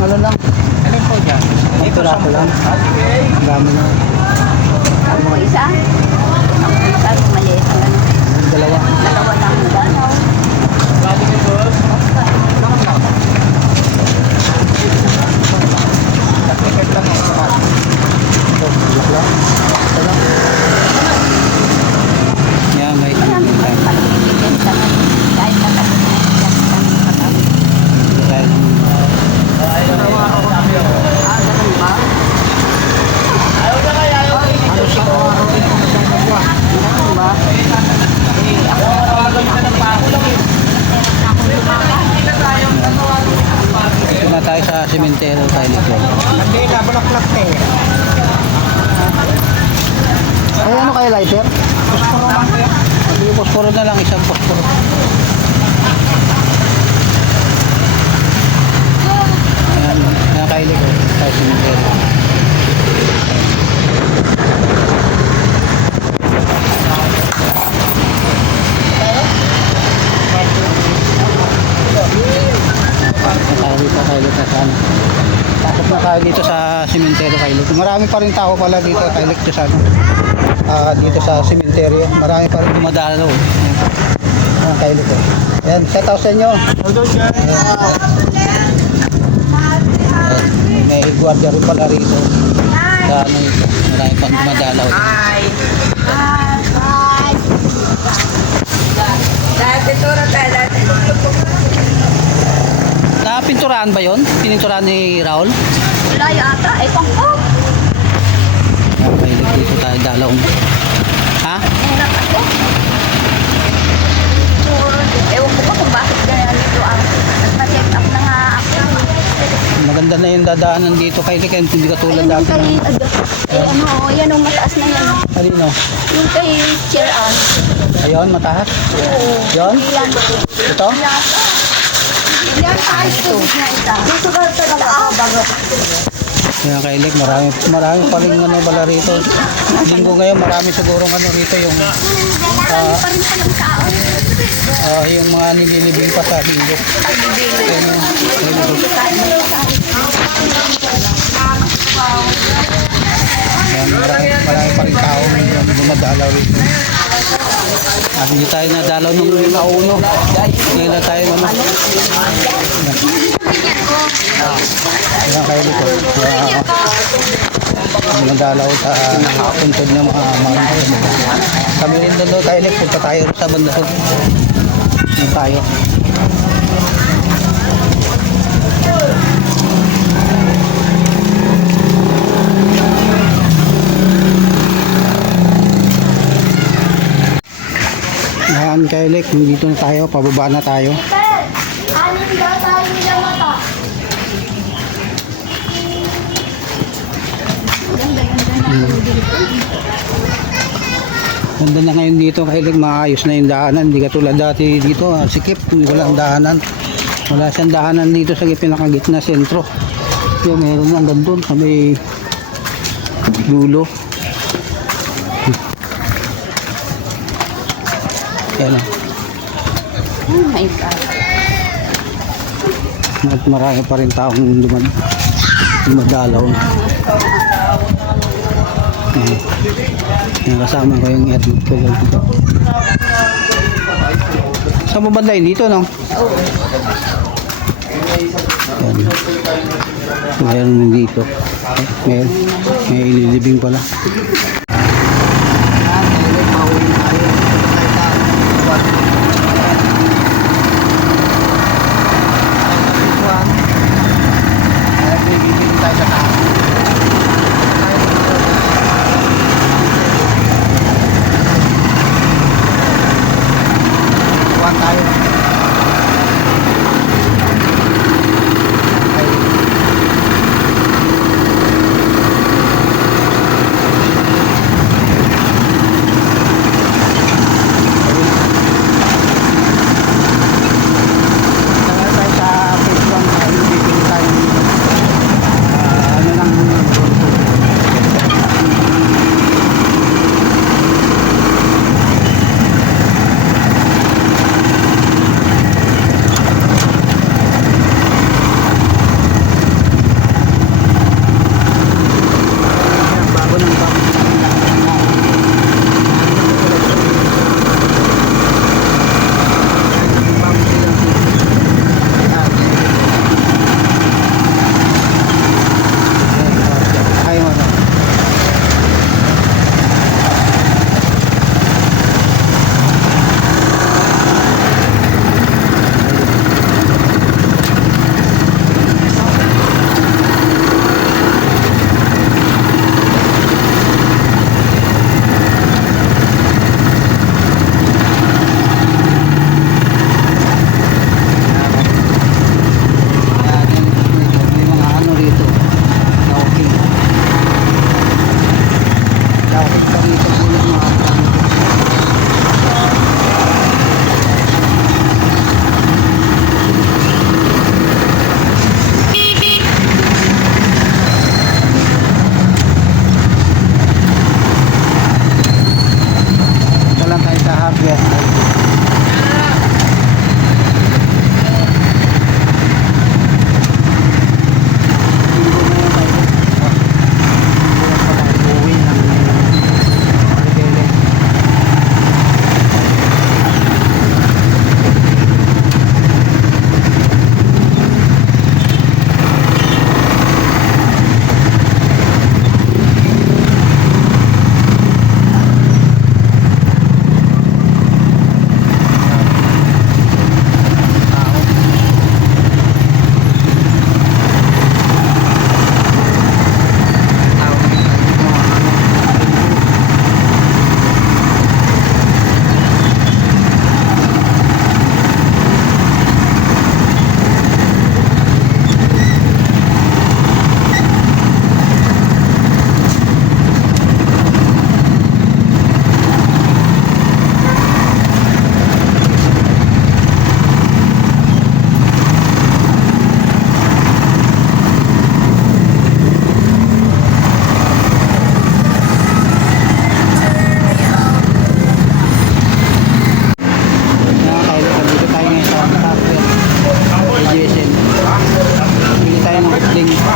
ano lang. Alin po dyan? Ang piraso lang. Ang dami na. Ako isa. Ako isa, maliit ang ano. Dalawa. Dalawa lang na dalaw. Bali ni boss. Bakit lang? Ticket lang eh. Ito, bulak lang. Ito lang. Yan, may Marami pa rin pala binibenta na. Kahit na kami na kami. Ganun ba? Ano siya ko? Ganun ba? Ito na tayo sa sementeryo tayo dito. Hindi na, bulaklak eh. Ay, ano kayo lighter? Puspuro lang po yan. Yung posporo na lang, isang posporo. Ayan, nakakaili ko tayo sementeryo. Nakakaili ka sana. Tapos na tayo dito sa sementeryo kaili. Marami pa rin tao pala dito kaili dito sa dito sa sementeryo. Marami pa rin dumadalaw. Ayan, kaili ko. Ayan, set out sa inyo. Ayan, may gwardiya rin pala rito. Sa ano ito, marami pang dumadalaw. Dati turo tayo dati. Napinturahan ba yon? Pininturahan ni Raul? Wala yata. Eh, kung ko. Okay, dito tayo dalaw. Ha? Hirap ako. Ewan ko pa kung bakit ganyan dito ang nagpa-check up na nga ako. Maganda na yung dadaanan dito kay Liken, hindi katulad Ayun yung dati. kay, ano, yan ang mataas na yan. Halino? Yung kay Chair Ann. Ayun, mataas. Oo. Yon? Yan. Ito? Yan tayo ito. Dito ka talaga ako bago. Yan kay Lik, marami pa rin ano pala rito. Linggo ngayon, marami siguro ano rito yung Marami pa rin palang tao. yung mga nililibing pa sa linggo. Yan yung nililibing. Yan, marami pa rin tao yung dumadalaw rito. At hindi tayo nadalaw nung nauno. Ngayon na tayo ano. Yan kayo dito. Nadalaw sa puntod ng mga kami rin doon tayo ulit. Punta tayo sa banda doon. Yan tayo. Yan kayo ulit. Dito na tayo. Pababa na tayo. Anin daw tayo nila mata. Ganda na ngayon dito kailig maayos na yung daanan, hindi katulad dati dito sikip, walang daanan, wala siyang daanan dito sa pinakagitna sentro. Yung meron lang gandun sa may dulo. Yan o. Oh my God. At marami pa rin taong dumadalaw. Yan, kasama ko yung airport ko dito. Sa babanda yun dito, no? Oo. Yan. Mayroon dito. May ililibing pala.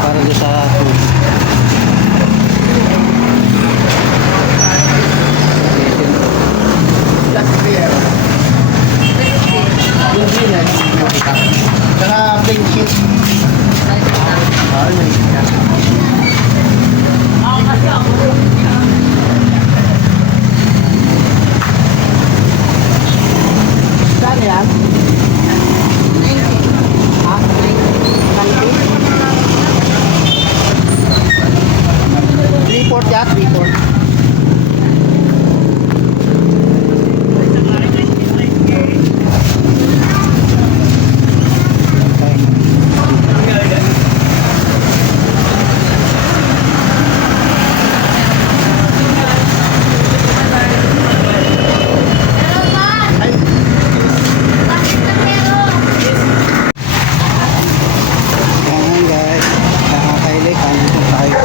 para doon sa tubig. Saka plain sheet. Saan yan? Ha? 3/4 yan? 3/4. Ayan guys, nakakailik, andito tayo.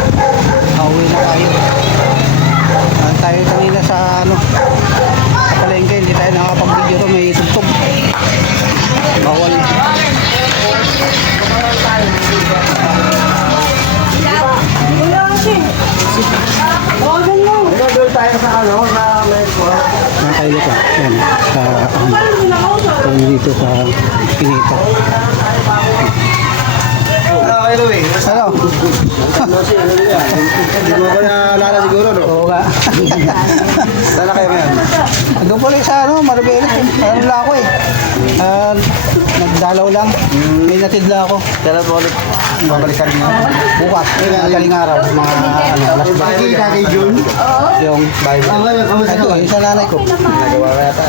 Pauwi na tayo. Tayo kanina sa sa palengke, hindi tayo nakapag-video ro, may tugtog. Bawal. Doon tayo sa ano, sa Medford. Nakakailik ka. Ayan, sa dito sa Pinita. Okay, Louie. Ano? Hindi mo ko naalala siguro, no? Oo nga. Saan na kayo ngayon? Doon pala sa Marbella. Ano lang ako eh. Nagdalaw lang. May natidla ako. Kailan po ulit? Babalikan niyo. Bukas. Madaling araw. Mga alas Bakit kay June? yung Bible. Ito eh, sa nanay ko. Nagawa ko yata.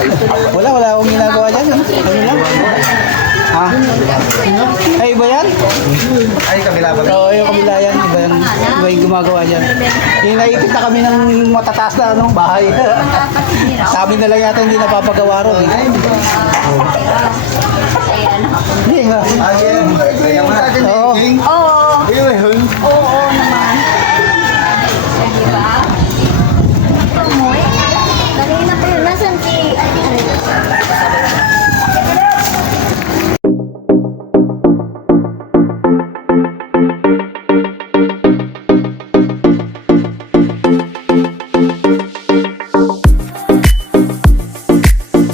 Wala akong ginagawa dyan. Ano lang? Ha? Ay, iba yan? Ay, kabila pala. Oo, yung kabila yan. Iba yung gumagawa dyan. Yung naipit na kami ng matataas na bahay. Sabi na lang yata hindi napapagawa ron.